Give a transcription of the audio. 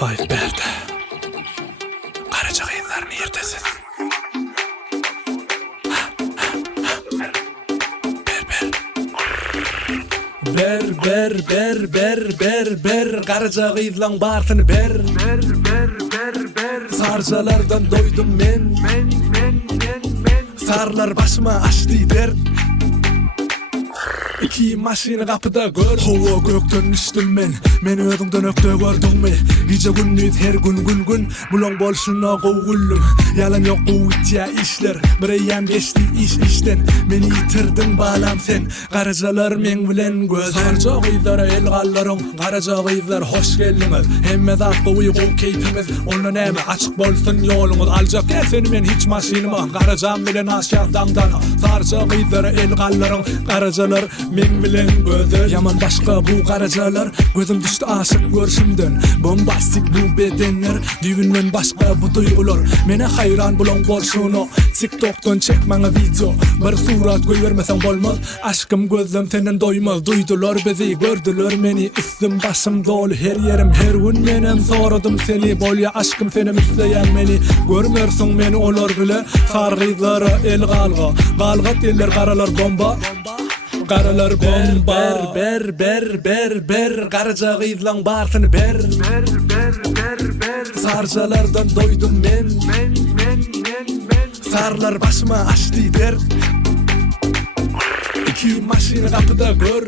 Five berdi. Karaca kıyınlarını yırtasın. Ber Karaca kıyılan bartını ber. Sarcalardan doydum men. Sarlar başıma açtı dert. İki maşini kapıda gör. Hova gökten düştüm men. Meni ödüngden ökte gördün mi? Gece gündüz her gün Bulong bolşuna qoğullum. Yalan yok kuvvetya işler. Bireyyan geçti işten. Meni yitirdin balam sen. Karacalar men bilen göz. Sarca kıyılara el gallarım. Karaca kıyılar hoş geldiniz. Hemme dakika uygu keyfimiz. Onun eme açık bolsun yolumuz. Alacak gel seni men hiç maşinima. Karacam bilen aşağı damdana. Sarca kıyılara el gallarım. Karacalar men bilen göz. Yaman başka bu karacalar. Gözüm düştü aşık görüşümden. Bombastik bu bedenler. Düğünden başka bu duygular. Mene hayran bulong bolşunu. TikTok'tan çekmana video. Bir surat koyvermesen bolmaz. Aşkım gözlem tenden doymaz. Duydular bizi gördüler meni. Üstüm başım dolu her yerim. Her gün menem soradım seni. Bolya aşkım seni misleyen meni. Görmüyorsun meni olar bile. Sargılara el galga. Galgat eller karalar bomba. Karalar bomba. Ber Karaca kıyılan bartını ber. Sarcalardan doydum men. Sarlar başıma açtı dert. İki maşini kapıda gör.